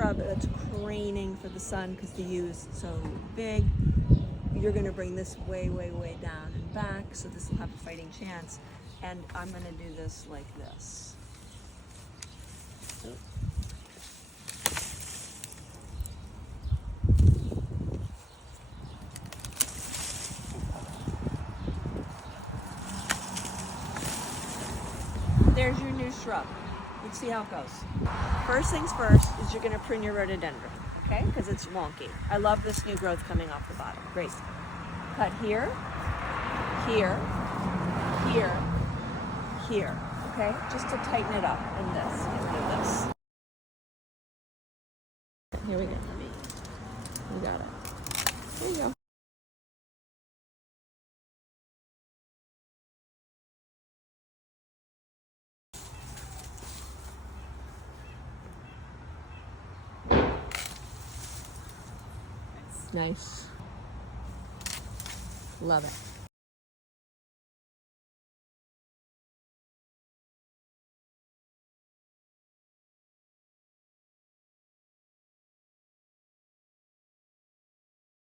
shrub that's craning for the sun because the yew is so big, you're going to bring this way, way, way down and back, so this will have a fighting chance. And I'm going to do this like this. There's your new shrub. Let's see how it goes. First things first is you're going to prune your rhododendron, okay? Because it's wonky. I love this new growth coming off the bottom. Great. Cut here, here, here, here, okay? Just to tighten it up in this. Get rid of this. Here we go. We got it. There you go. Nice. Love it.